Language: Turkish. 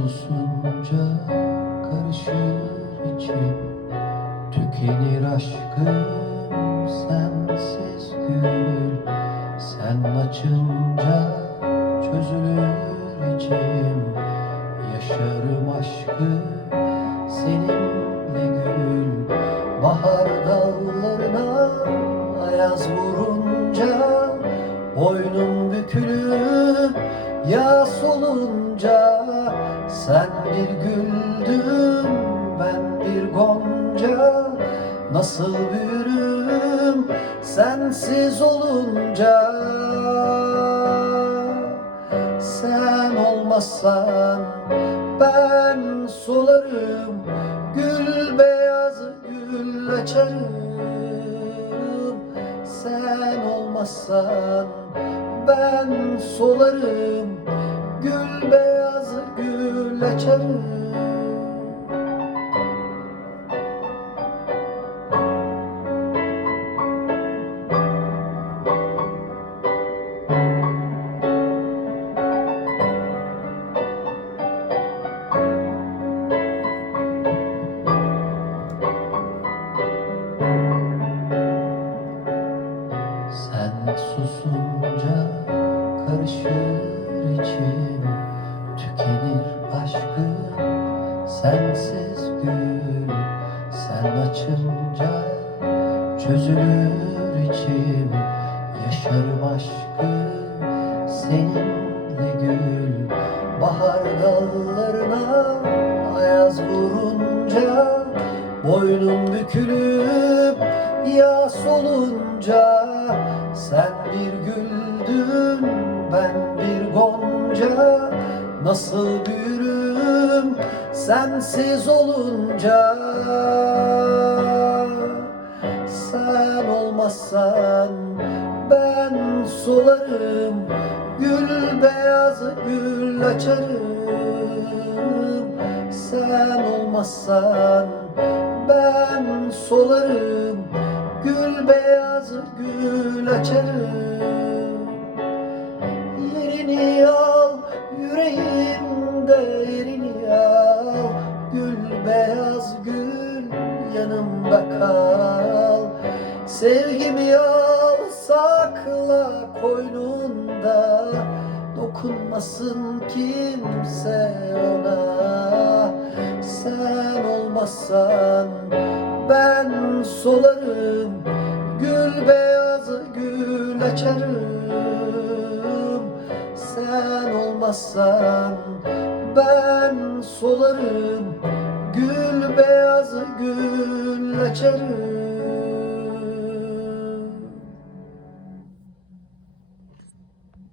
Susunca karışır içim. Tükenir aşkım sensiz gül Sen açınca çözülür içim. Yaşarım aşkı seninle gül Bahar dallarına ayaz vurunca Boynum bükülüp yas olunca sen bir güldün ben bir gonca. Nasıl büyürüm sensiz olunca? Sen olmazsan ben solarım Gül beyaz gül açarım. Sen olmazsan ben solarım Gül beyaz gül açarım Sen susunca karışır içim Tükenir sensiz gül Sen açınca çözülür içim. Yaşarım aşkı seninle gül Bahar dallarına ayaz vurunca Boynum bükülüp yas olunca Sen bir güldün ben bir gonca Nasıl büyürüm sensiz olunca? Sen olmazsan ben solarım Gül beyaz gül açarım. Sen olmazsan ben solarım Gül beyaz gül açarım Sevgimi al sakla koynunda Dokunmasın kimse ona. Sen olmazsan ben solarım Gül beyaz gül açarım. Sen olmazsan ben solarım Gül beyaz gül açarım